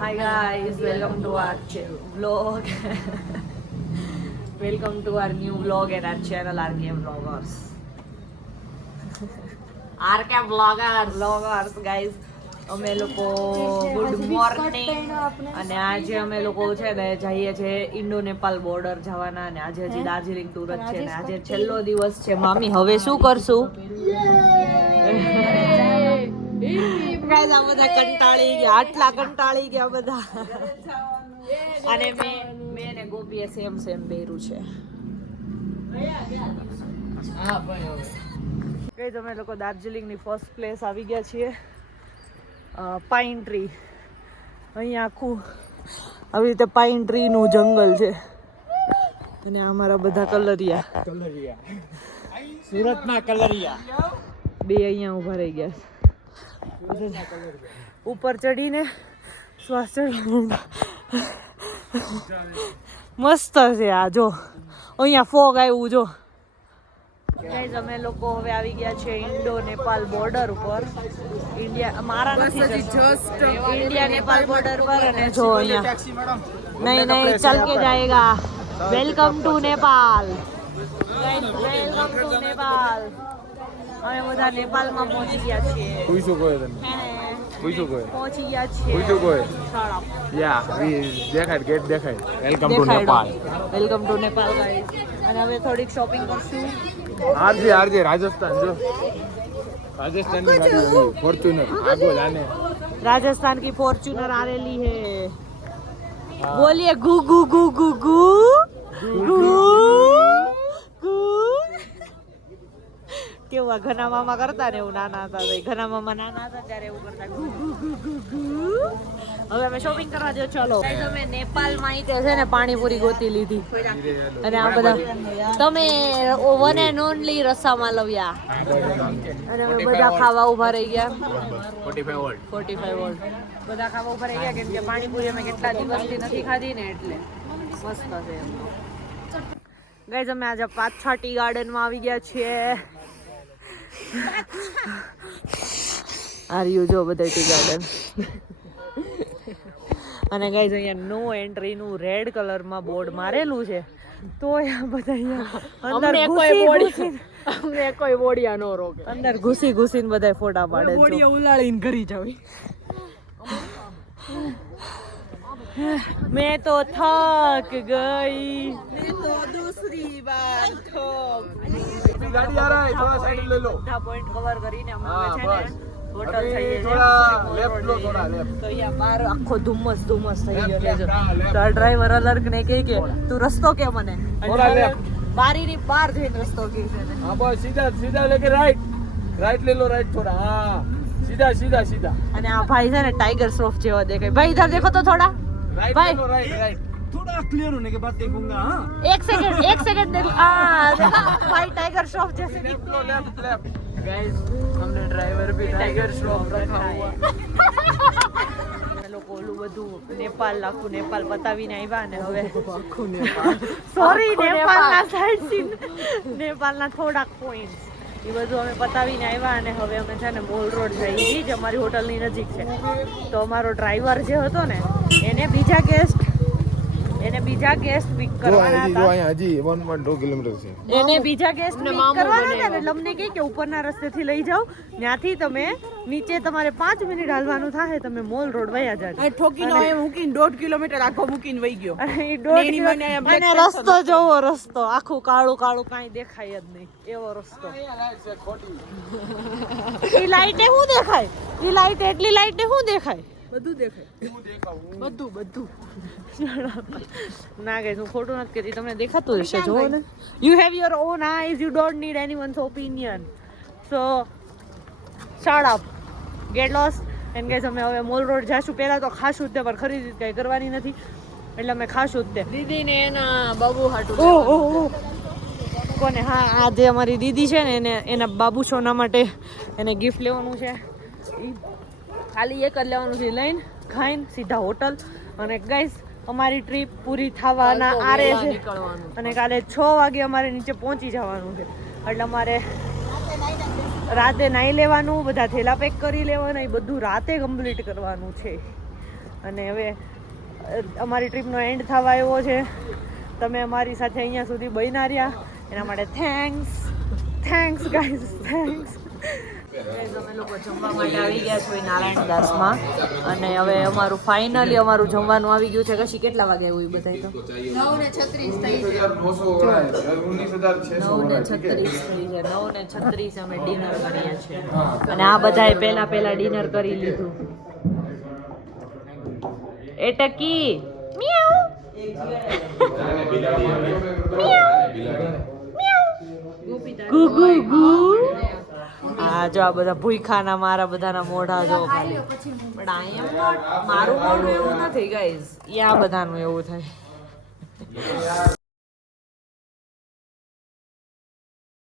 Hi guys, welcome to our vlog. Welcome to our new vlog and our channel RK Vloggers. RK Vloggers guys. અમે લોકો good morning અને આજે અમે લોકો છે ને જઈએ છે ઇન્ડો નેપાલ બોર્ડર જવાના અને આજે હજી દાર્જિલિંગ ટૂર જ છે ને આજે છેલ્લો દિવસ છે. મામી હવે શું કરશું? ગાઈસ આ બધા કંટાળી ગયા, આટલા કંટાળી ગયા બધા. અને મેં ને ગોપીએ સેમ પહેર્યું છે. ગાઈસ અમે લોકો દાર્જિલિંગ ની ફર્સ્ટ પ્લેસ આવી ગયા છીએ. Pine tree. અહીંયા આખું આવી રીતે પાઇન ટ્રી નું જંગલ છે અને આ મારા બધા કલરિયા સુરતના કલરિયા બે અહીંયા ઉભા રહી ગયા. ઉપર ચડીને શ્વાસ મસ્ત છે. આ જો અહીંયા ફોગ આવ્યું જો. ગાઈઝ અમે લોકો હવે આવી ગયા છે ઇન્ડો નેપાલ બોર્ડર ઉપર. ઇન્ડિયા મારા નથી જસ્ટ ઇન્ડિયા નેપાલ બોર્ડર પર અને જો અહીંયા નહીં ચલ કે જાયેગા. Welcome to Nepal. Welcome to Nepal. અમે બધા નેપાલમાં પહોંચી ગયા છીએ. પૂછો કોઈ તને પૂછો કોઈ પહોંચી ગયા છીએ. પૂછો કોઈ યા દેખાય ગેટ દેખાય. Welcome to Nepal. Welcome to Nepal guys. અને હવે થોડીક શોપિંગ કરશું. આરજે રાજસ્થાન જો राजस्थान की गाड़ी है फॉर्च्यूनर आगो लाने राजस्थान की फॉर्च्यूनर आ रही है. बोलिए गु गु गु गु गु गु गु. કેવા ઘના મામા કરતા ને એવું નાના હતા. ઘના મામા નાના હતા ત્યારે એવું કરતા ગુ ગુ ગુ ગુ ગુ. હવે અમે શોપિંગ કરવા જો. ચલો તમે નેપાલ માં છે ને પાણીપુરી ગોતી લીધી અને આ બધા તમે વન એન્ડ ઓનલી રસામાં લવ્યા અને અમે બધા ખાવા ઉભા રહી ગયા. 45 વોલ્ટ બધા ખાવા ઉભા રહી ગયા કેમ કે પાણીપુરી અમે કેટલા દિવસથી નથી ખાધી ને એટલે મસ્ત છે. ગાઈઝ અમે આજે પાછા ટી ગાર્ડન માં આવી ગયા છીએ. આર્યુ જો બધા ટી ગાર્ડન. અને ગાઈઝ અહીંયા નો એન્ટ્રી નું રેડ કલર માં બોર્ડ મારેલું છે તો આ બધા અહીંયા અંદર કોઈ બોડિયા નો રોકે. અંદર ઘૂસીને બધા ફોટા પાડે છે. બોડિયા ઉલાળીને ઘરી જાવી. मैं तो थक गई. मैं तो दूसरी बार थक. गाड़ी आ रहा है थोड़ा साइड ले लो. બધા પોઈન્ટ કવર કરીને અમે છે ને હોટલ થઈએ છે. થોડા લેફ્ટ લો થોડા લેફ્ટ. તો અહીંયા બાર આખો ધુમ્મસ થઈ ગયો છે. તો ડ્રાઈવર અલર્ક ને કહે કે તું રસ્તો કે મને બારીની બહાર જઈને રસ્તો કહે છે. हां बस सीधा लेके राइट ले लो राइट थोड़ा हां सीधा. અને આ ભાઈ છે ને ટાઈગર શ્રોફ જેવા દેખાય. ભાઈ इधर देखो तो थोड़ा. राइट ले लो राइट थोड़ा क्लियर होने के बाद देखूंगा हां. एक सेकंड देखो. देखा भाई टाइगर श्रॉफ जैसे लेफ्ट गाइस हमने ड्राइवर भी टाइगर श्रॉफ रखा हुआ. લોકો ઓલું બધું નેપાલ બતાવીને આવ્યા ને હવે આખું નેપાલ સોરી નેપાલના સાઈડ સીન નેપાલના થોડાક પોઈન્ટ્સ એ બધું અમે પતાવીને આવ્યા અને હવે અમે છે ને મોલ રોડ જઈ છીએ જે અમારી હોટલની નજીક છે. તો અમારો ડ્રાઈવર જે હતો ને એને બીજા ગેસ્ટ પિક કરવાના હતા. અહીંયા હજી 1.2 કિલોમીટર છે. એને બીજા ગેસ્ટ પિક કરવાના હતા એટલે અમને કહે કે ઉપરના રસ્તેથી લઈ જાઓ. ત્યાંથી તમે નીચે તમારે 5 મિનિટ હાલવાનું થાય તમે મોલ રોડ વયા જાજો. ઠોકીનો એ મૂકીને 1.5 કિલોમીટર આખો મૂકીને વઈ ગયો. અને રસ્તો જોવો રસ્તો આખું કાળું કાંઈ દેખાય જ નહીં એવો રસ્તો. ઈ લાઈટે શું દેખાય? ઈ લાઈટ એટલી લાઈટે શું દેખાય? બધું દેખાય. બધું ના ગાઈસ હું ખોટું નથી કહેતી. તમને દેખાતું હશે જોવો ને. You have your own eyes you don't need anyone's opinion. So shut up get lost. And guys અમે હવે મોલ રોડ જાશું. પહેલા તો ખાશું જ તે પણ ખરીદી કઈ કરવાની નથી એટલે અમે ખાશું જ તે. દીદીને એના બાબુ હાટુ કોને? હા આ જે અમારી દીદી છે ને એને એના બાબુ છોના માટે એને ગિફ્ટ લેવાનું છે. ખાલી એક જ લેવાનું છે. લઈને ખાઈને સીધા હોટલ. અને ગાઈસ અમારી ટ્રીપ પૂરી થવાના આરે છે અને કાલે 6 વાગે અમારે નીચે પહોંચી જવાનું છે એટલે અમારે રાતે નાઈ લેવાનું, બધા થેલા પેક કરી લેવાના, એ બધું રાતે કમ્પ્લીટ કરવાનું છે. અને હવે અમારી ટ્રીપનો એન્ડ થવા આવ્યો છે. તમે અમારી સાથે અહીંયા સુધી બન્યા રહ્યા એના માટે થેન્ક્સ ગાઈઝ, થેન્ક્સ. અમે લોકો જમવા માટે આવી ગયા છો નારાયણ દાસમાં અને હવે અમારું ફાઇનલી અમારું જમવાનું આવી ગયું છે. કશી કેટલા વાગે આવ્યું એ બતાવી તો? 9:36 થઈ છે. 9:36 અમે ડિનર કરીએ છીએ અને આ બધાએ પહેલા ડિનર કરી લીધું. એ ટકી મિયાઉ ગુગુ ગુ. આ જો આ બધા ભૂખાના મારા બધાના મોઢા જો ખાલી. બટ આઈ એમ નોટ, મારું મોઢું એવું નથી ગાઈઝ, યા બધાનું એવું થાય.